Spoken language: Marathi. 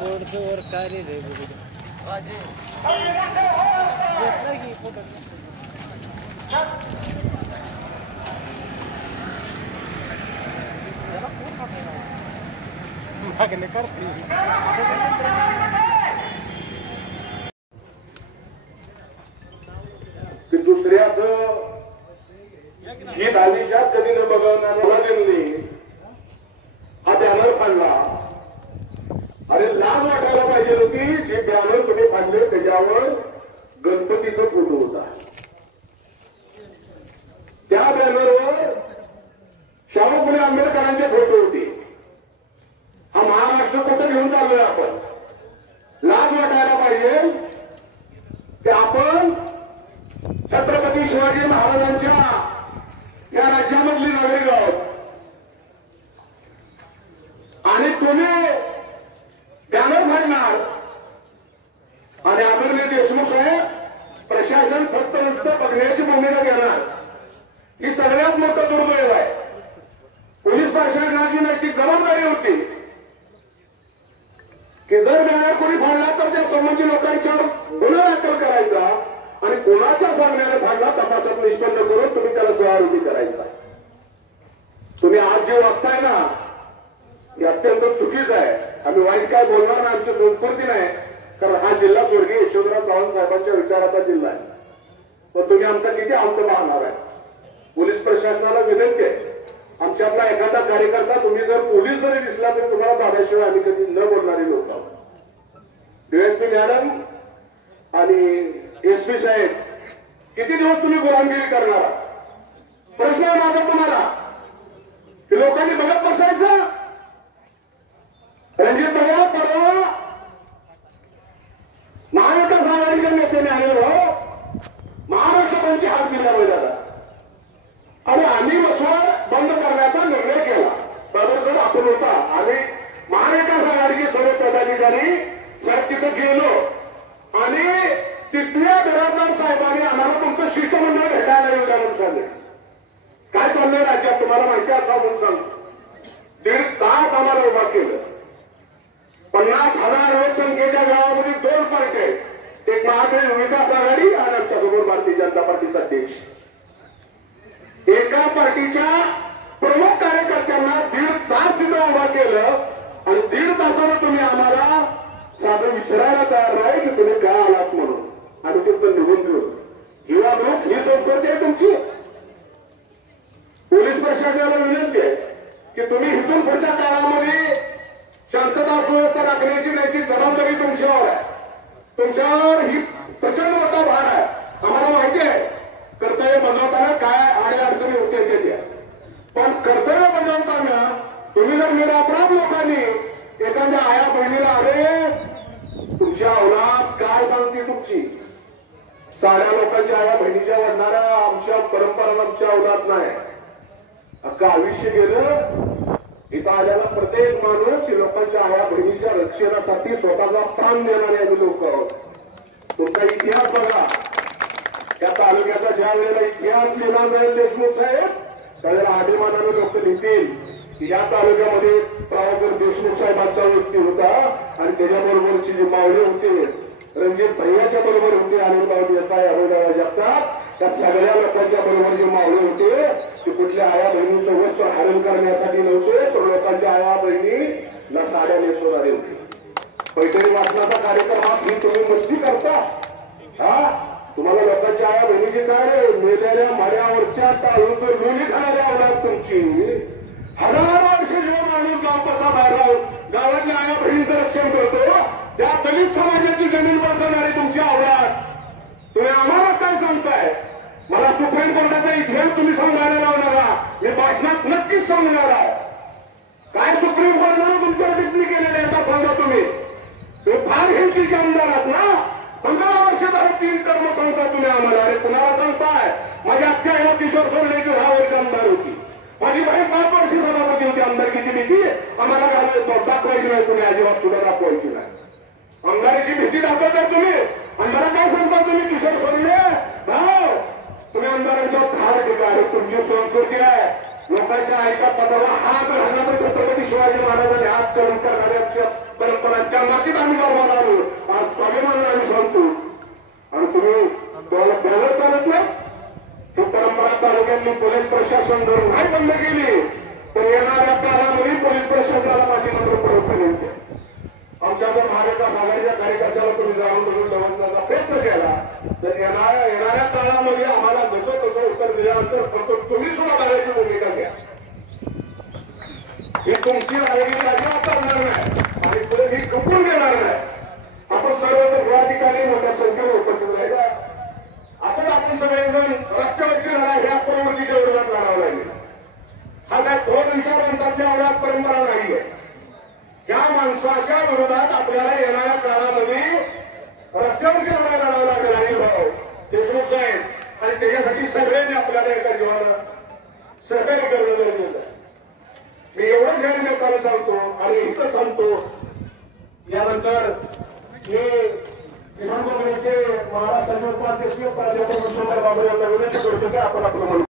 बोर्डवर काय रे फोटो दुसऱ्याचं गीत आयुष्यात कधी न बघणाऱ्यांनी हा बॅनर फाडला. अरे लाज वाटायला पाहिजे होती. जे बॅनर तुम्ही फाडले त्याच्यावर गणपतीचा फोटो होता. त्या बॅनरवर शाहू फुले आंबेडकरांचे फोटो होते. हा महाराष्ट्र कुठे घेऊन चाललोय आपण? लाज वाटायला पाहिजे की आपण छत्रपती शिवाजी महाराजांच्या या राज्यामधली नागरिक आहोत आणि तुम्ही बॅनर फाडणार आणि आदरणीय देशमुख साहेब प्रशासन फक्त नुसतं बघण्याची भूमिका घेणार. ही सगळ्यात मोठं दुर्दैव आहे. पोलीस प्रशासनाची नैतिक जबाबदारी होती की जर बॅनर कोणी फाडला तर त्या संबंधित लोकांच्यावर गुन्हा दाखल करायचा आणि कोणाच्या सांगण्याने फाडला तपासात निष्पन्न करून तुम्ही त्याला स्वारूपी करायचा. तुम्ही आज जे वागताय ना हे अत्यंत चुकीचं आहे. आम्ही वाईट काय बोलणार ना, आमची संस्कृती नाही. कारण हा जिल्हा स्वर्गीय यशवंतराव चव्हाण साहेबांच्या विचाराचा जिल्हा आहे. पण तुम्ही आमचा किती अंत पाहणार आहे? पोलीस प्रशासनाला विनंती आहे, आमच्यातला एखादा कार्यकर्ता तुम्ही जर पोलीस जरी दिसला तर तुम्हाला दादाशिवाय आम्ही कधी न बोलणारे लोक आहोत. डीएसपी मॅडम आणि एसपी साहेब किती दिवस तुम्ही गुलामगिरी करणार? प्रश्न आहे माझा तुम्हाला की लोकांनी बघत बसायचं. रणजित भैया परवा महाविकास आघाडीच्या नेत्याने आलेलो महाराष्ट्र बंदची हात दिला पाहिजे आणि आम्ही बसवर बंद करण्याचा निर्णय केला. बरोबर सर आपण होता. आम्ही महाविकास आघाडीचे सर्व पदाधिकारी साहेब तिथे गेलो आणि तिथल्या बिराजदार साहेबांनी आम्हाला तुमचं शिष्टमंडळ भेटायला येऊ द्या म्हणून सांगितलं. काय चाललंय राज्यात तुम्हाला माहिती असावं म्हणून सांगतो. 1.5 तास आम्हाला उभा केलं. 50,000 लोकसंख्येच्या गावामध्ये 2 पार्ट्या आहेत. एक महाविकास विकास आघाडी आणि आमच्यासमोर भारतीय जनता पार्टीचा अध्यक्ष. एका पार्टीच्या प्रमुख कार्यकर्त्यांना 1.5 तास तिथं उभा केलं आणि 1.5 तासावर तुम्ही आम्हाला साधं विचारायला तयार नाही की तुम्ही काय आलात म्हणून आणि तिथं निघून घेऊ. ही वागणूक ही संस्कृती आहे तुमची. पोलीस प्रशासनाला विनंती आहे की तुम्ही इथून पुढच्या काळामध्ये शांतता सुव्यवस्था राखण्याची नैतिक जबाबदारी तुमच्यावर आहे. तुमच्यावर ही प्रचंड मोठा भार आहे. आम्हाला माहिती आहे कर्तव्य बजावताना काय अडचणी होते त्या, पण कर्तव्य बजावताना तुम्ही जर निरपराध लोकांनी एखाद्या आया बहिणीला अरे तुमच्या औलाद काय सांगते तुमची साड्या लोकांच्या आया बहिणीच्या वाढणाऱ्या आमच्या परंपरा आमच्या औलाद नाही. अख्खं आयुष्य गेलं. इथं आलेला प्रत्येक माणूस लोकांच्या आया बहिणीच्या रक्षणासाठी स्वतःचा प्राण देणारे आम्ही लोक आहोत. तुमचा इतिहास बघा. या तालुक्याचा ज्या वेळेला इतिहास लिहिला जाईल देशमुख साहेब त्यावेळेला अभिमानाने लोक लिहितील की या तालुक्यामध्ये प्रभाकर देशमुख साहेबांचा व्यक्ती होता आणि त्याच्याबरोबरची जी मावळे होते रणजित भैयाच्या बरोबर होते अनिलभाऊ देसाई अभयदादा जगताप त्या सगळ्या लोकांच्या बरोबर जे मावळे होते ते कुठल्या आया बहिणीचं वस्त्र हरण करण्यासाठी नव्हते तर लोकांच्या आया बहिणीला साड्या नेसवणारे होते. पैठणी वाचनाचा कार्यक्रमात ही तुम्ही मस्ती करता. हा तुम्हाला लोकांच्या आया बहिणीची काय रे मेलेल्या माड्यावरच्या टाळूचं लोणी खाणाऱ्या आवडत तुमची. हजारो वर्ष जेव्हा माणूस गाव कसा बाहेर राहून गावातल्या आया बहिणीचं रक्षण करतो त्या दलित समाजाची जमीन बसवणारी तुमची आवडत. तुम्ही आम्हाला काय सांगताय? मला सुप्रीम कोर्टाचा इतिहास तुम्ही सांगायला लावणारा मी भाषणात नक्कीच सांगणार आहे. काय सुप्रीम कोर्टाने तुमच्यावर टिप्पणी केलेली आहे आता सांगा तुम्ही. फार हिंसीचे आमदार आहात ना. 15 वर्ष झाले 3 कर्म सांगता तुम्ही आम्हाला. अरे कुणाला सांगताय? माझी अख्ख्या या किशोर सोडण्याची 10 वर्ष आमदार होती. माझी बहीण 5 वर्षी सभापती होती. आमदारकीची भीती आम्हाला दाखवायची नाही. तुम्ही अजिबात सुद्धा दाखवायची नाही. आमदारीची भीती दाखवतात तुम्ही आणि मला काय सांगता तुम्ही किशोर सोडले? तुम्ही आमदारांच्या फार टीका आहे. तुमची संस्कृती आहे. लोक बापाच्या आईच्या पदाला हात घालणं तर छत्रपती शिवाजी महाराजांनी हात करून करणाऱ्या परंपरा त्या मातीत आम्ही गावाला आलो. आज स्वाभिमान आम्ही सांगतो. आणि तुम्ही तुम्हाला बॅलर चालत नाही. ही परंपरा तालुक्यांनी पोलीस प्रशासन जर नाही बंद केली तर येणाऱ्या काळामध्ये पोलीस प्रशासनाला पाठीमागे प्रयत्न नेमते. आमच्या जर महाविकास आघाडीच्या कार्यकर्त्याला तुम्ही जाणून धरून ठेवण्याचा प्रयत्न केला तर येणाऱ्या काळामध्ये आम्हाला जसं तसं उत्तर दिल्यानंतर फक्त तुम्ही सुद्धा करायची भूमिका घ्या. ही तुमची राहिलेली अजिबात चालणार नाही आणि पुढे ही खपून घेणार नाही. आपण सर्व या ठिकाणी मोठ्या संख्येने उपस्थित राहिला. असंच आपण सगळेजण रस्त्यावरची लढाई ह्या प्रवृत्तीच्या विरोधात लढावं लागेल. हा काय थोर विचारांच्या अवघात परंपरा नाहीये. या माणसाच्या विरोधात आपल्याला येणाऱ्या काळामध्ये रस्त्यावरची लढाई लढावं लागेल. आणि भाऊ देशमुख साहेब आणि त्याच्यासाठी सगळ्यांनी आपल्याला एका जीवाला सहकार्य करणं गरजेचं आहे. मी एवढंच या निमित्तानं सांगतो आणि इथं थांबतो. यानंतर मी किसान काँग्रेसचे महाराष्ट्राचे उपाध्यक्ष प्राध्यापक विश्वंभर बाबू यांना विनंती करतो की आपण आपलं